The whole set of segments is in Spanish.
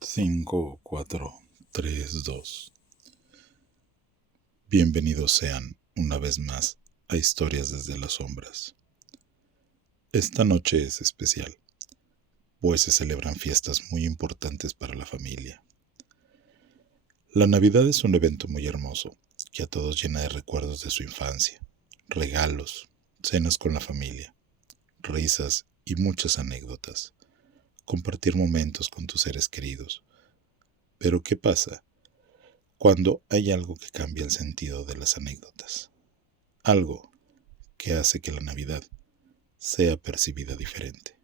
5, 4, 3, 2. Bienvenidos sean una vez más a Historias desde las Sombras. Esta noche es especial, pues se celebran fiestas muy importantes para la familia. La Navidad es un evento muy hermoso, que a todos llena de recuerdos de su infancia, regalos, cenas con la familia, risas y muchas anécdotas, compartir momentos con tus seres queridos. Pero ¿qué pasa cuando hay algo que cambia el sentido de las anécdotas? Algo que hace que la Navidad sea percibida diferente.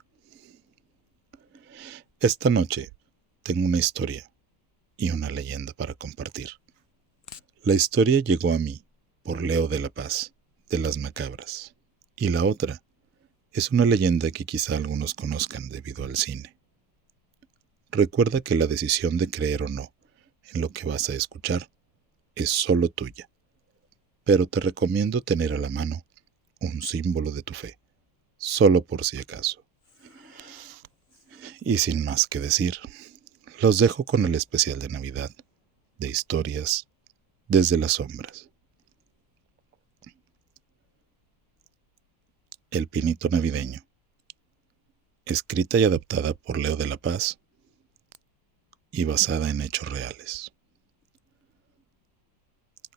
Esta noche tengo una historia y una leyenda para compartir. La historia llegó a mí por Leo de la Paz, de las Macabras, y la otra es una leyenda que quizá algunos conozcan debido al cine. Recuerda que la decisión de creer o no en lo que vas a escuchar es solo tuya, pero te recomiendo tener a la mano un símbolo de tu fe, solo por si acaso. Y sin más que decir, los dejo con el especial de Navidad de Historias desde las Sombras. El Pinito Navideño, escrita y adaptada por Leo de la Paz y basada en hechos reales.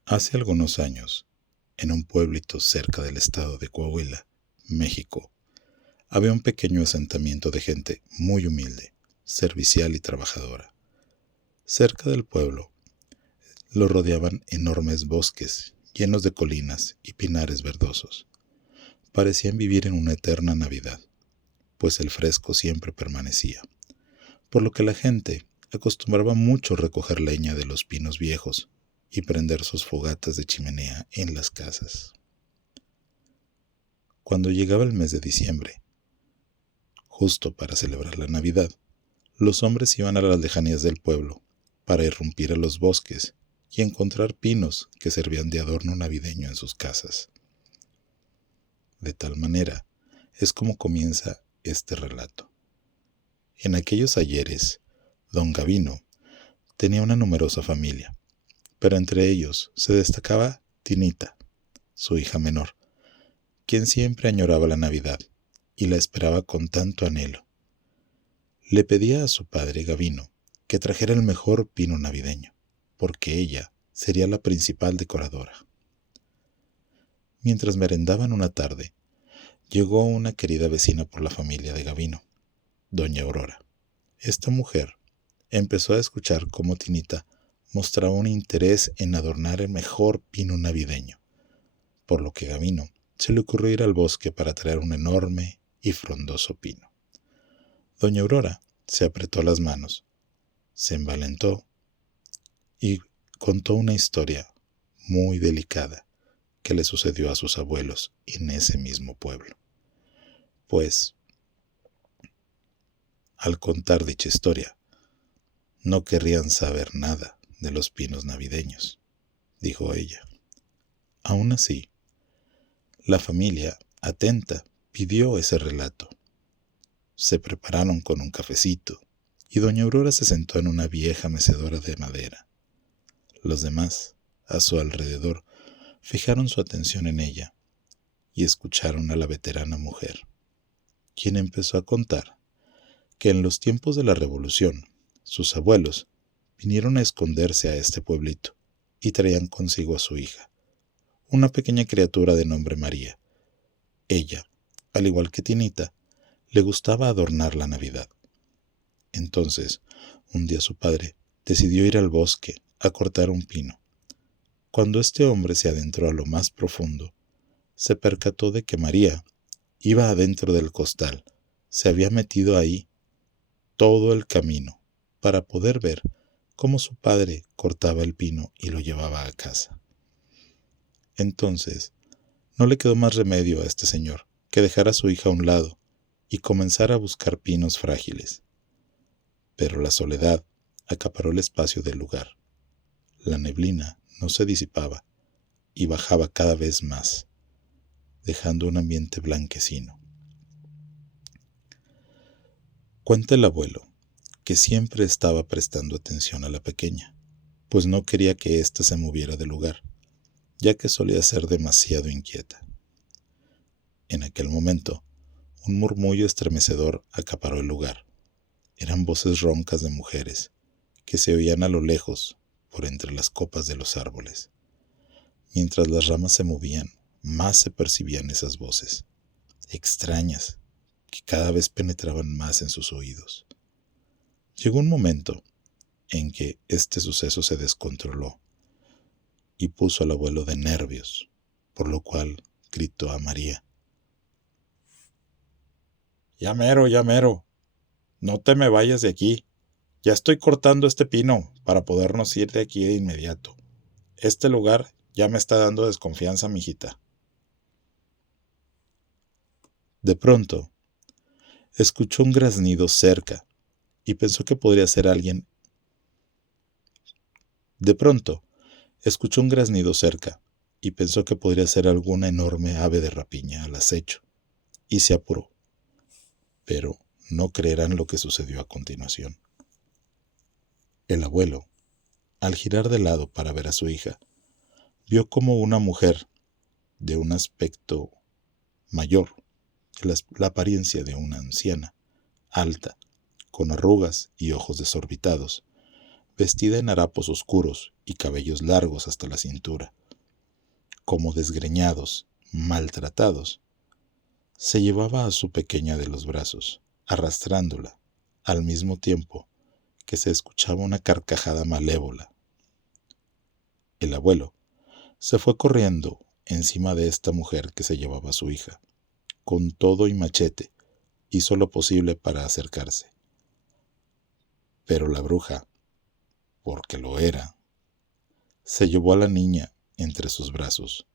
Hace algunos años, en un pueblito cerca del estado de Coahuila, México, había un pequeño asentamiento de gente muy humilde, servicial y trabajadora. Cerca del pueblo lo rodeaban enormes bosques llenos de colinas y pinares verdosos. Parecían vivir en una eterna Navidad, pues el fresco siempre permanecía, por lo que la gente acostumbraba mucho recoger leña de los pinos viejos y prender sus fogatas de chimenea en las casas. Cuando llegaba el mes de diciembre, justo para celebrar la Navidad, los hombres iban a las lejanías del pueblo para irrumpir a los bosques y encontrar pinos que servían de adorno navideño en sus casas. De tal manera es como comienza este relato. En aquellos ayeres, don Gavino tenía una numerosa familia, pero entre ellos se destacaba Tinita, su hija menor, quien siempre añoraba la Navidad y la esperaba con tanto anhelo. Le pedía a su padre Gavino que trajera el mejor pino navideño, porque ella sería la principal decoradora. Mientras merendaban una tarde, llegó una querida vecina por la familia de Gavino, doña Aurora. Esta mujer empezó a escuchar cómo Tinita mostraba un interés en adornar el mejor pino navideño, por lo que Gavino se le ocurrió ir al bosque para traer un enorme y frondoso pino. Doña Aurora se apretó las manos, se envalentó y contó una historia muy delicada que le sucedió a sus abuelos en ese mismo pueblo. Pues, al contar dicha historia, no querrían saber nada de los pinos navideños, dijo ella. Aún así, la familia, atenta, pidió ese relato. Se prepararon con un cafecito y doña Aurora se sentó en una vieja mecedora de madera. Los demás, a su alrededor, fijaron su atención en ella y escucharon a la veterana mujer, quien empezó a contar que en los tiempos de la Revolución, sus abuelos vinieron a esconderse a este pueblito y traían consigo a su hija, una pequeña criatura de nombre María. Ella, al igual que Tinita, le gustaba adornar la Navidad. Entonces, un día su padre decidió ir al bosque a cortar un pino. Cuando este hombre se adentró a lo más profundo, se percató de que María iba adentro del costal, se había metido ahí todo el camino para poder ver cómo su padre cortaba el pino y lo llevaba a casa. Entonces, no le quedó más remedio a este señor que dejar a su hija a un lado y comenzar a buscar pinos frágiles. Pero la soledad acaparó el espacio del lugar. La neblina no se disipaba y bajaba cada vez más, dejando un ambiente blanquecino. Cuenta el abuelo que siempre estaba prestando atención a la pequeña, pues no quería que ésta se moviera del lugar, ya que solía ser demasiado inquieta. En aquel momento, un murmullo estremecedor acaparó el lugar. Eran voces roncas de mujeres, que se oían a lo lejos, por entre las copas de los árboles. Mientras las ramas se movían, más se percibían esas voces, extrañas, que cada vez penetraban más en sus oídos. Llegó un momento en que este suceso se descontroló y puso al abuelo de nervios, por lo cual gritó a María: Ya mero, no te me vayas de aquí. Ya estoy cortando este pino para podernos ir de aquí de inmediato. Este lugar ya me está dando desconfianza, mijita. De pronto, escuchó un graznido cerca y pensó que podría ser alguien. De pronto, escuchó un graznido cerca y pensó que podría ser alguna enorme ave de rapiña al acecho, y se apuró. Pero no creerán lo que sucedió a continuación. El abuelo, al girar de lado para ver a su hija, vio como una mujer de un aspecto mayor, la apariencia de una anciana, alta, con arrugas y ojos desorbitados, vestida en harapos oscuros y cabellos largos hasta la cintura, como desgreñados, maltratados, se llevaba a su pequeña de los brazos, arrastrándola, al mismo tiempo que se escuchaba una carcajada malévola. El abuelo se fue corriendo encima de esta mujer que se llevaba a su hija. Con todo y machete, hizo lo posible para acercarse. Pero la bruja, porque lo era, se llevó a la niña entre sus brazos,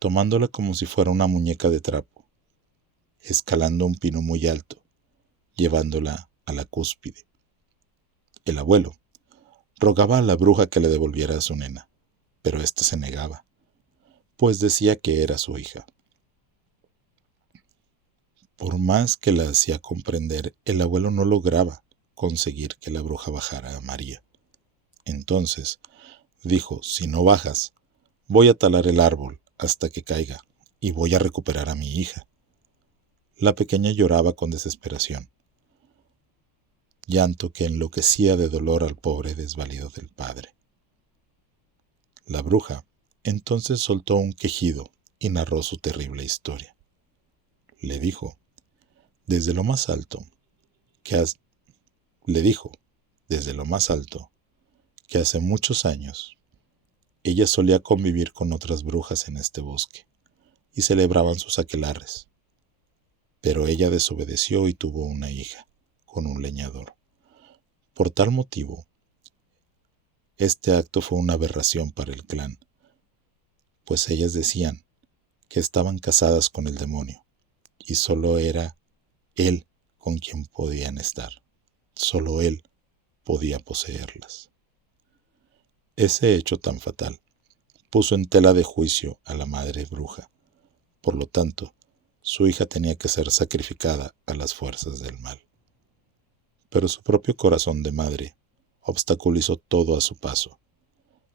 tomándola como si fuera una muñeca de trapo, escalando un pino muy alto, llevándola a la cúspide. El abuelo rogaba a la bruja que le devolviera a su nena, pero ésta se negaba, pues decía que era su hija. Por más que la hacía comprender, el abuelo no lograba conseguir que la bruja bajara a María. Entonces dijo: si no bajas, voy a talar el árbol hasta que caiga y voy a recuperar a mi hija. La pequeña lloraba con desesperación, llanto que enloquecía de dolor al pobre desvalido del padre. La bruja entonces soltó un quejido y narró su terrible historia. Le dijo desde lo más alto que hace muchos años ella solía convivir con otras brujas en este bosque y celebraban sus aquelarres, pero ella desobedeció y tuvo una hija con un leñador. Por tal motivo, este acto fue una aberración para el clan, pues ellas decían que estaban casadas con el demonio y solo era él con quien podían estar. Solo él podía poseerlas. Ese hecho tan fatal puso en tela de juicio a la madre bruja. Por lo tanto, su hija tenía que ser sacrificada a las fuerzas del mal. Pero su propio corazón de madre obstaculizó todo a su paso,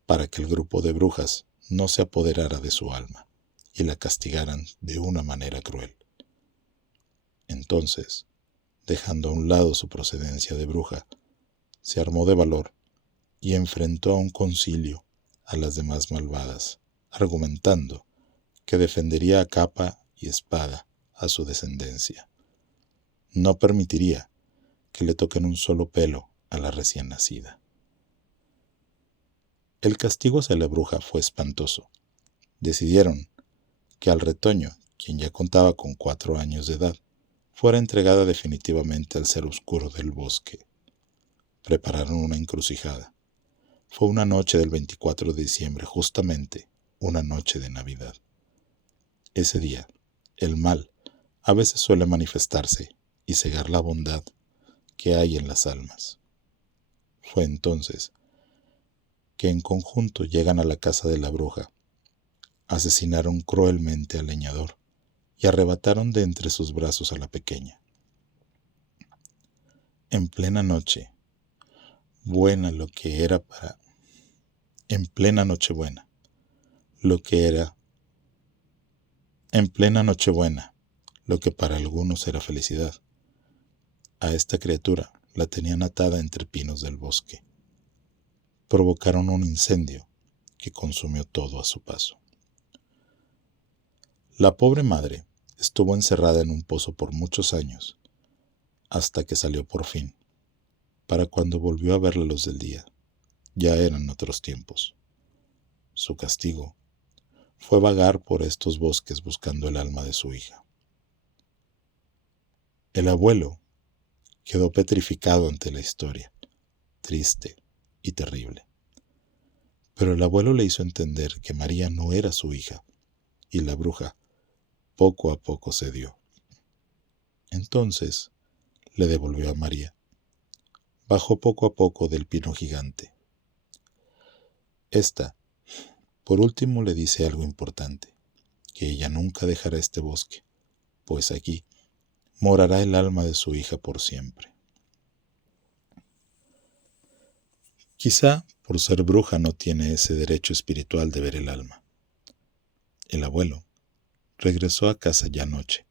para que el grupo de brujas no se apoderara de su alma y la castigaran de una manera cruel. Entonces, dejando a un lado su procedencia de bruja, se armó de valor y enfrentó a un concilio a las demás malvadas, argumentando que defendería a capa y espada a su descendencia. No permitiría que le toquen un solo pelo a la recién nacida. El castigo hacia la bruja fue espantoso. Decidieron que al retoño, quien ya contaba con 4 años de edad, fuera entregada definitivamente al ser oscuro del bosque. Prepararon una encrucijada. Fue una noche del 24 de diciembre, justamente una noche de Navidad. Ese día, el mal a veces suele manifestarse y cegar la bondad que hay en las almas. Fue entonces que en conjunto llegan a la casa de la bruja, asesinaron cruelmente al leñador y arrebataron de entre sus brazos a la pequeña. En plena noche, buena lo que era para... En plena Nochebuena, lo que era... En plena Nochebuena, lo que para algunos era felicidad. A esta criatura la tenían atada entre pinos del bosque. Provocaron un incendio que consumió todo a su paso. La pobre madre estuvo encerrada en un pozo por muchos años, hasta que salió por fin. Para cuando volvió a ver la luz del día, ya eran otros tiempos. Su castigo fue vagar por estos bosques buscando el alma de su hija. El abuelo quedó petrificado ante la historia, triste y terrible. Pero el abuelo le hizo entender que María no era su hija, y la bruja poco a poco cedió. Entonces le devolvió a María. Bajó poco a poco del pino gigante. Esta, por último, le dice algo importante, que ella nunca dejará este bosque, pues aquí morará el alma de su hija por siempre. Quizá por ser bruja no tiene ese derecho espiritual de ver el alma. El abuelo regresó a casa ya anoche,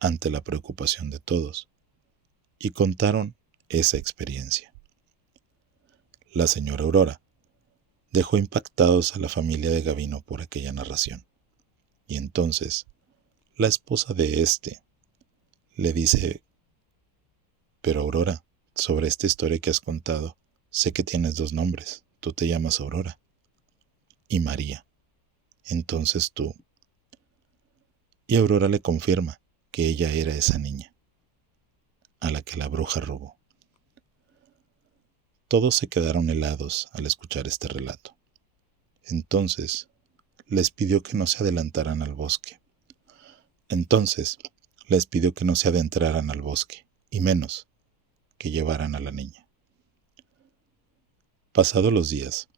ante la preocupación de todos, y contaron esa experiencia. La señora Aurora dejó impactados a la familia de Gavino por aquella narración, y entonces la esposa de éste le dice: pero Aurora, sobre esta historia que has contado, sé que tienes dos nombres, tú te llamas Aurora y María, entonces tú... Y Aurora le confirma que ella era esa niña, a la que la bruja robó. Todos se quedaron helados al escuchar este relato. Entonces les pidió que no se adelantaran al bosque. Adentraran al bosque, y menos que llevaran a la niña. Pasados los días,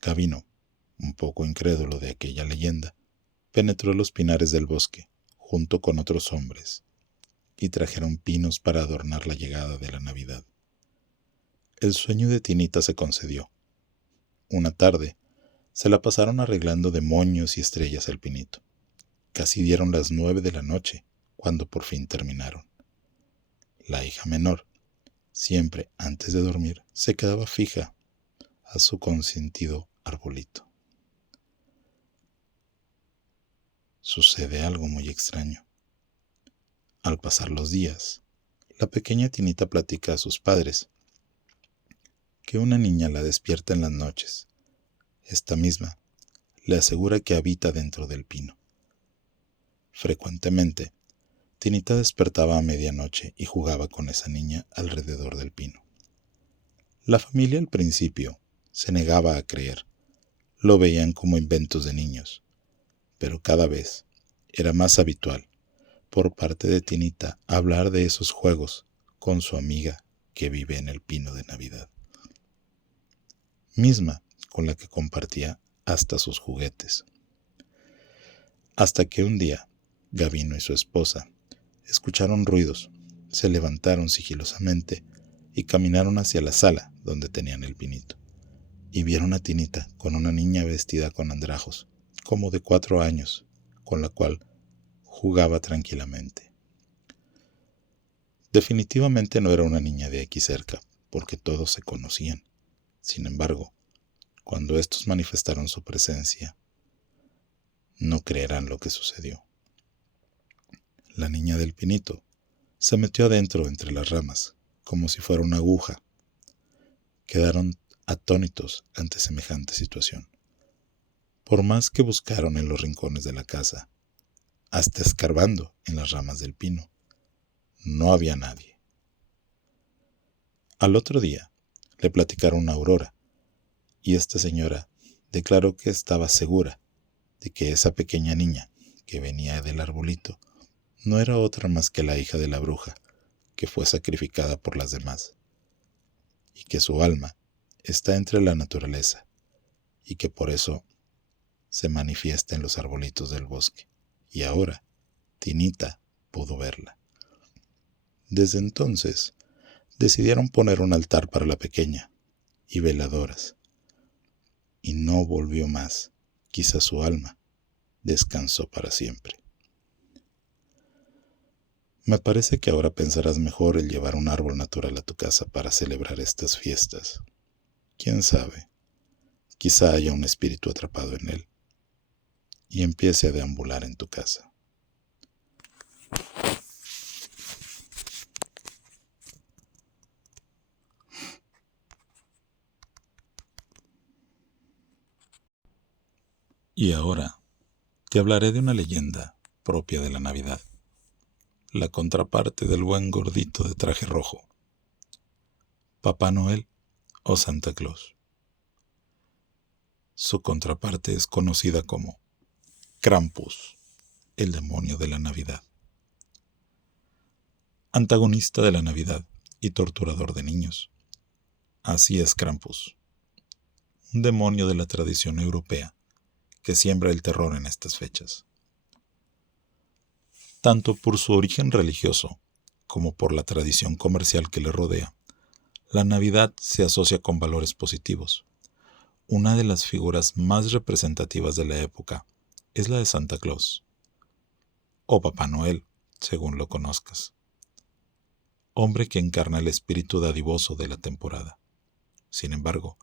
Gavino, un poco incrédulo de aquella leyenda, penetró los pinares del bosque, junto con otros hombres, y trajeron pinos para adornar la llegada de la Navidad. El sueño de Tinita se concedió. Una tarde, se la pasaron arreglando de moños y estrellas el pinito. Casi dieron las 9 de la noche, cuando por fin terminaron. La hija menor, siempre antes de dormir, se quedaba fija a su consentido arbolito. Sucede algo muy extraño. Al pasar los días, la pequeña Tinita platica a sus padres que una niña la despierta en las noches. Esta misma le asegura que habita dentro del pino. Frecuentemente, Tinita despertaba a medianoche y jugaba con esa niña alrededor del pino. La familia al principio se negaba a creer, lo veían como inventos de niños, pero cada vez era más habitual por parte de Tinita hablar de esos juegos con su amiga que vive en el pino de Navidad, misma con la que compartía hasta sus juguetes. Hasta que un día, Gavino y su esposa escucharon ruidos, se levantaron sigilosamente y caminaron hacia la sala donde tenían el pinito, y vieron a Tinita con una niña vestida con andrajos, como de 4 años, con la cual jugaba tranquilamente. Definitivamente no era una niña de aquí cerca, porque todos se conocían. Sin embargo, cuando estos manifestaron su presencia, no creerán lo que sucedió. La niña del pinito se metió adentro entre las ramas, como si fuera una aguja. Quedaron atónitos ante semejante situación. Por más que buscaron en los rincones de la casa, hasta escarbando en las ramas del pino, no había nadie. Al otro día le platicaron a Aurora, y esta señora declaró que estaba segura de que esa pequeña niña que venía del arbolito no era otra más que la hija de la bruja que fue sacrificada por las demás, y que su alma está entre la naturaleza, y que por eso se manifiesta en los arbolitos del bosque, y ahora Tinita pudo verla. Desde entonces, decidieron poner un altar para la pequeña y veladoras, y no volvió más. Quizá su alma descansó para siempre. Me parece que ahora pensarás mejor el llevar un árbol natural a tu casa para celebrar estas fiestas. ¿Quién sabe? Quizá haya un espíritu atrapado en él y empiece a deambular en tu casa. Y ahora te hablaré de una leyenda propia de la Navidad, la contraparte del buen gordito de traje rojo, Papá Noel o Santa Claus. Su contraparte es conocida como Krampus, el demonio de la Navidad. Antagonista de la Navidad y torturador de niños. Así es Krampus, un demonio de la tradición europea que siembra el terror en estas fechas. Tanto por su origen religioso como por la tradición comercial que le rodea, la Navidad se asocia con valores positivos. Una de las figuras más representativas de la época es la de Santa Claus, o Papá Noel, según lo conozcas, hombre que encarna el espíritu dadivoso de la temporada. Sin embargo,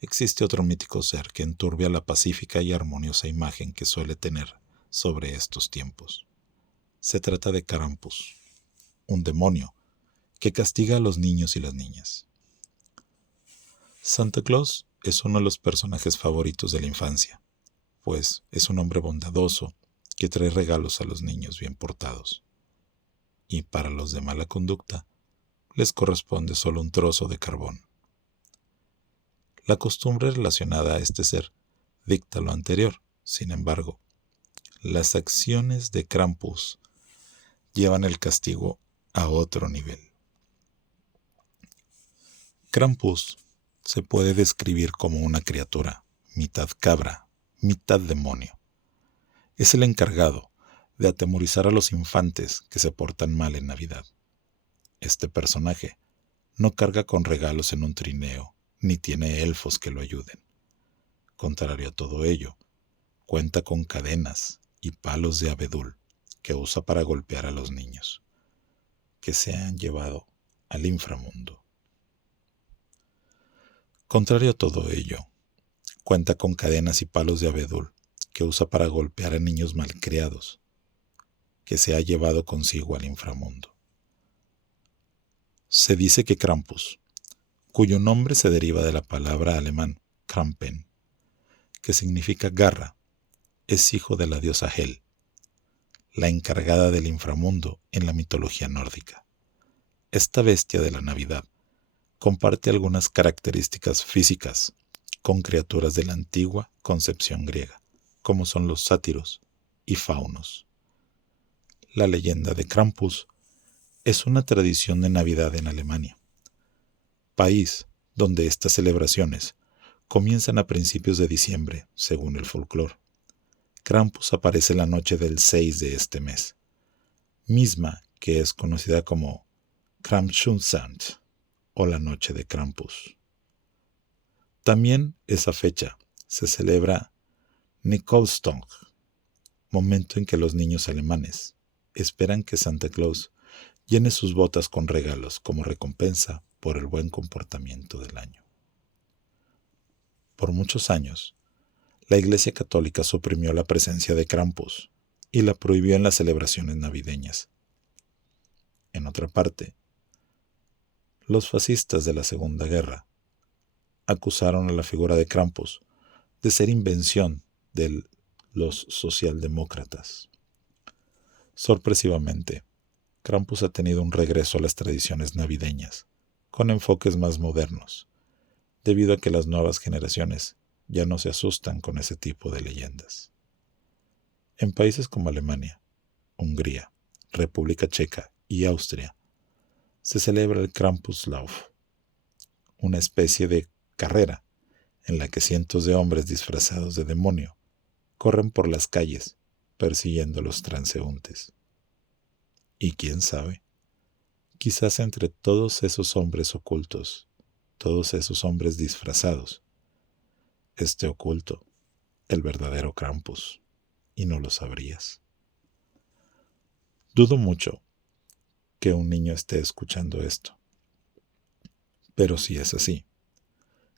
existe otro mítico ser que enturbia la pacífica y armoniosa imagen que suele tener sobre estos tiempos. Se trata de Krampus, un demonio que castiga a los niños y las niñas. Santa Claus es uno de los personajes favoritos de la infancia, pues es un hombre bondadoso que trae regalos a los niños bien portados. Y para los de mala conducta, les corresponde solo un trozo de carbón. La costumbre relacionada a este ser dicta lo anterior. Sin embargo, las acciones de Krampus llevan el castigo a otro nivel. Krampus se puede describir como una criatura, mitad cabra, mitad demonio. Es el encargado de atemorizar a los infantes que se portan mal en Navidad. Este personaje no carga con regalos en un trineo, ni tiene elfos que lo ayuden. Contrario a todo ello, cuenta con cadenas y palos de abedul que usa para golpear a los niños, que se han llevado al inframundo. Contrario a todo ello, cuenta con cadenas y palos de abedul que usa para golpear a niños malcriados, que se ha llevado consigo al inframundo. Se dice que Krampus, cuyo nombre se deriva de la palabra alemán Krampen, que significa garra, es hijo de la diosa Hel, la encargada del inframundo en la mitología nórdica. Esta bestia de la Navidad comparte algunas características físicas con criaturas de la antigua concepción griega, como son los sátiros y faunos. La leyenda de Krampus es una tradición de Navidad en Alemania, país donde estas celebraciones comienzan a principios de diciembre, según el folclore. Krampus aparece la noche del 6 de este mes, misma que es conocida como Kramtschundsand o la noche de Krampus. También esa fecha se celebra Nikolstag, momento en que los niños alemanes esperan que Santa Claus llene sus botas con regalos como recompensa por el buen comportamiento del año. Por muchos años, la Iglesia Católica suprimió la presencia de Krampus y la prohibió en las celebraciones navideñas. En otra parte, los fascistas de la Segunda Guerra acusaron a la figura de Krampus de ser invención de los socialdemócratas. Sorpresivamente, Krampus ha tenido un regreso a las tradiciones navideñas, con enfoques más modernos, debido a que las nuevas generaciones ya no se asustan con ese tipo de leyendas. En países como Alemania, Hungría, República Checa y Austria, se celebra el Krampuslauf, una especie de carrera en la que cientos de hombres disfrazados de demonio corren por las calles persiguiendo a los transeúntes. Y quién quizás entre todos esos hombres ocultos, todos esos hombres disfrazados, esté oculto el verdadero Krampus, y no lo sabrías. Dudo mucho que un niño esté escuchando esto, pero si es así,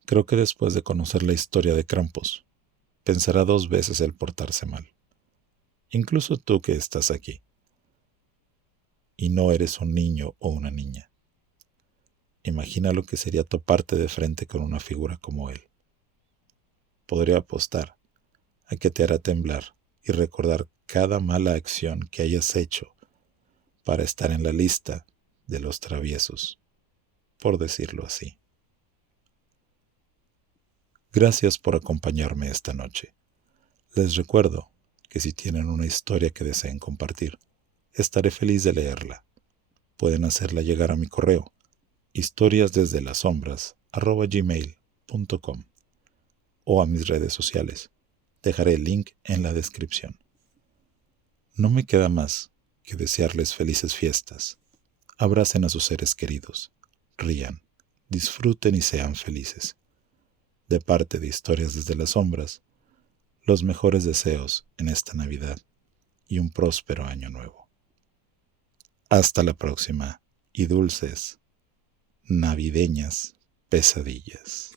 creo que después de conocer la historia de Krampus, pensará 2 veces el portarse mal. Incluso tú que estás aquí, y no eres un niño o una niña. Imagina lo que sería toparte de frente con una figura como él. Podría apostar a que te hará temblar y recordar cada mala acción que hayas hecho para estar en la lista de los traviesos, por decirlo así. Gracias por acompañarme esta noche. Les recuerdo que si tienen una historia que deseen compartir, estaré feliz de leerla. Pueden hacerla llegar a mi correo historiasdesdelasombras@gmail.com o a mis redes sociales. Dejaré el link en la descripción. No me queda más que desearles felices fiestas. Abracen a sus seres queridos, rían, disfruten y sean felices. De parte de Historias desde las Sombras, los mejores deseos en esta Navidad y un próspero año nuevo. Hasta la próxima y dulces navideñas pesadillas.